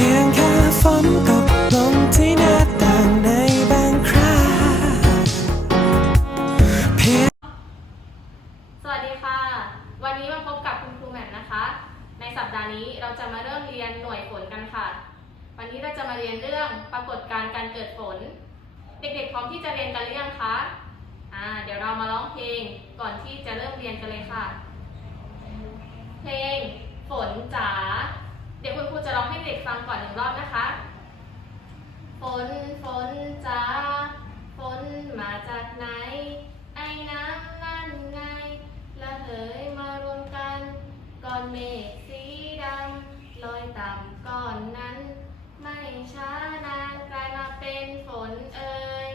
พียงแค่ฝนตกลงที่หน้าต่างในบางคราเพียงสวัสดีค่ะ วันนี้มาพบกับคุณครูแหม่มนะคะ ในสัปดาห์นี้เราจะมาเริ่มเรียนหน่วยฝนกันค่ะ วันนี้เราจะมาเรียนเรื่องปรากฏการณ์การเกิดฝน เด็กๆพร้อมที่จะเรียนกันหรือยังคะอ่าเดี๋ยวเรามาร้องเพลงก่อนที่จะเริ่มเรียนกันเลยค่ะ เพลง ฝนจ๋าเดี๋ยวคุณครูจะร้องให้เด็ก ฟังก่อนหนึ่งรอบนะคะ ฝนฝนจ๋าฝนมาจากไหน ไอ้น้ำนั่นไงละเหยมารวมกันก้อนเมฆสีดำลอยต่ำก้อนนั้น ไม่ช้านานกลายมาเป็นฝนเอ่ย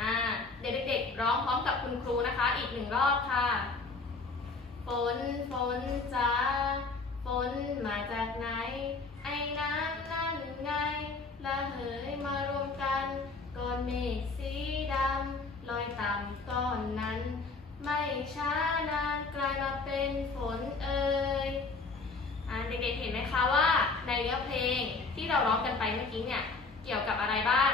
อ่าเด็กๆร้องพร้อมกับคุณครูนะคะ อีกหนึ่งรอบค่ะ ฝนฝนจ้าฝนมาจากไหน เมฆสีดำลอยต่ำก้อนนั้น ไม่ช้านานกลายมาเป็นฝนเอ่ยอ่าเด็กๆเห็นไหมคะว่า ในเนื้อเพลงที่เราร้องกันไปเมื่อกี้เนี่ยเกี่ยวกับอะไรบ้าง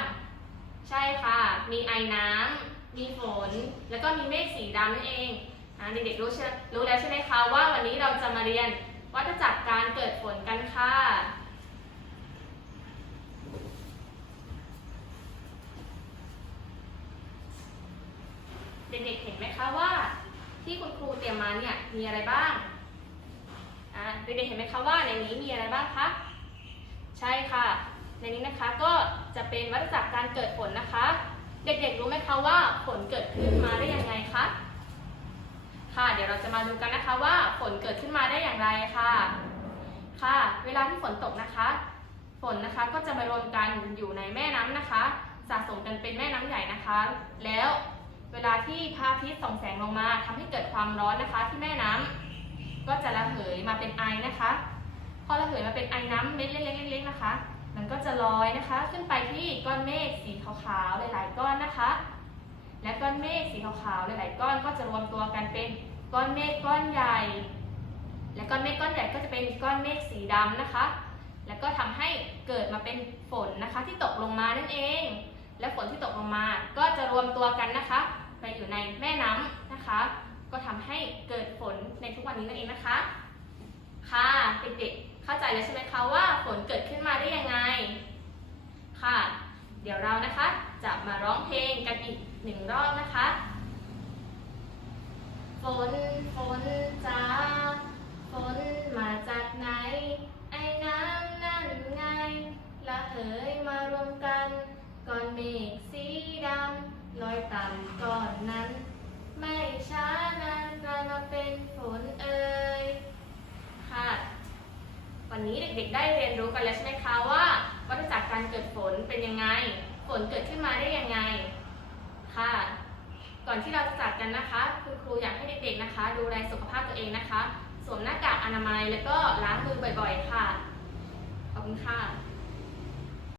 ใช่ค่ะ มีไอน้ำมีฝน แล้วก็มีเมฆสีดำนั่นเองอ่าเด็กๆรู้ใช่รู้แล้วใช่ไหมคะว่าวันนี้เราจะมาเรียนวัฏจักรการเกิดฝนกันค่ะ เด็กๆเห็นไหมคะว่า ที่คุณครูเตรียมมาเนี่ยมีอะไรบ้างอ่าเด็กๆเห็นไหมคะว่าในนี้มีอะไรบ้างคะใช่ค่ะ ในนี้นะคะก็จะเป็นวัฏจักรการเกิดฝนนะคะ เด็กๆรู้ไหมคะว่าฝนเกิดขึ้นมาได้ยังไงคะค่ะเดี๋ยวเราจะมาดูกันนะคะว่าฝนเกิดขึ้นมาได้อย่างไรค่ะ ค่ะ เวลาที่ฝนตกนะคะ ฝนนะคะก็จะมารวมกันอยู่ในแม่น้ำนะคะ สะสมกันเป็นแม่น้ำใหญ่นะคะ แล้ว เวลาที่พระอาทิตย์ส่องแสงลงมาทำให้เกิดความร้อนนะคะที่แม่น้ำก็จะระเหยมาเป็นไอนะคะ พอระเหยมาเป็นไอน้ำเม็ดเล็กๆๆๆนะคะ มันก็จะลอยนะคะ ขึ้นไปที่ก้อนเมฆสีขาวๆหลายๆก้อนนะคะ และก้อนเมฆสีขาวๆหลายๆก้อนก็จะรวมตัวกันเป็นก้อนเมฆก้อนใหญ่ และก้อนเมฆก้อนใหญ่ก็จะเป็นก้อนเมฆสีดำนะคะ แล้วก็ทำให้เกิดมาเป็นฝนนะคะที่ตกลงมานั่นเอง และฝนที่ตกลงมา ก็จะรวมตัวกันนะคะ ไปอยู่ในแม่น้ำนะคะ ก็ทำให้เกิดฝนในทุกวันนี้นั่นเองนะคะ ค่ะเด็กๆเข้าใจแล้วใช่ไหมคะว่าฝนเกิดขึ้นมาได้ยังไง ค่ะ เดี๋ยวเรานะคะจะมาร้องเพลงกันอีกหนึ่งรอบนะคะ นี้เด็กๆ ได้เรียนรู้กันแล้วใช่ไหมคะว่าวัฏจักรการเกิดฝนเป็นยังไง ฝนเกิดขึ้นมาได้ยังไงค่ะ ก่อนที่เราจะจากกันนะคะคุณครูอยากให้เด็กๆนะคะ ดูแลสุขภาพตัวเองนะคะ สวมหน้ากากอนามัยแล้วก็ล้างมือบ่อยๆ ค่ะ ขอบคุณค่ะ